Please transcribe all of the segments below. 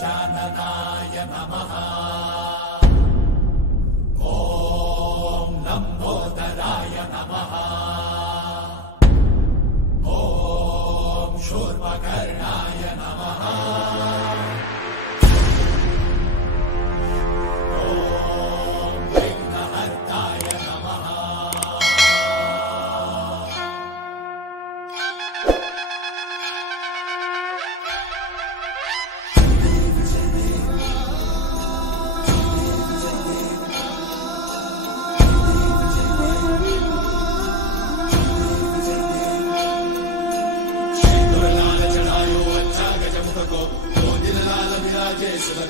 गजाननाय नमः। ॐ लम्बोदराय नमः। ॐ शूर्पकर्णाय नमः। ॐ विघ्नहर्ताय नमः।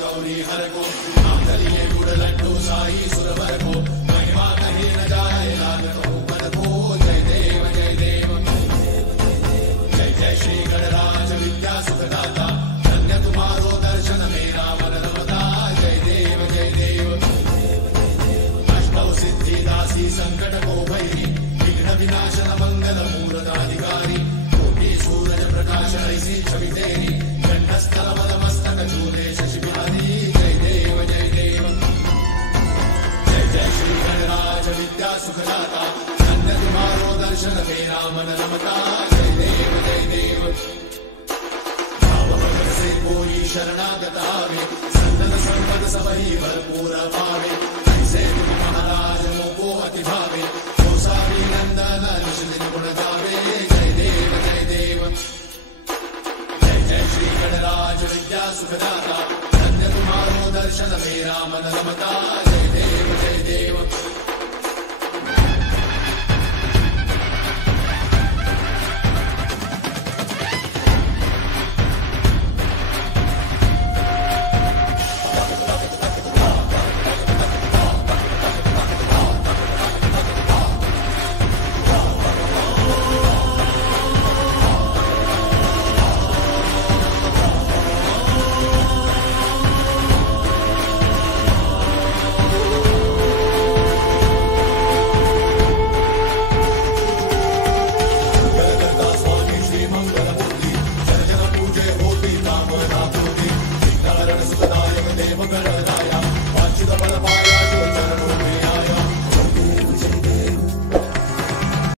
गौरी हर को आंगलिये गुड़ लड्डू साई सुरवर को महिमा कही न जाए लागत ऊपर को। जय देव जय देव जय जय श्री गणराज विद्या सुखदाता। धन्य तुम्हारो दर्शन मेरा मन रमता। जय देव जय देव अष्टौ सिद्धि दासी संकट को भैरी विघ्न विनाशन मंगल मूर्ताधिकारी। कोटि सूरज प्रकाश ऐसी छवि तेरी कंठस्थल मद मस्तक झूले शशि बिहारी। जय देव जय देव जय जय श्री गणराज विद्या सुखदाता। धन्य तुम्हारो दर्शन मेरा मन रमता। जय देव जय देव भाव भगत से कोई शरणागत आवे संतन संपद सबही भरपूर पावे। ऐसे तुम महाराज मोको अति भावे कौसारी नंदन निज दिन गुण गावे। जय देव जय देव श्री गणराज विद्या सुखदाता। धन्य तुम्हारो दर्शन मेरा मन रमता।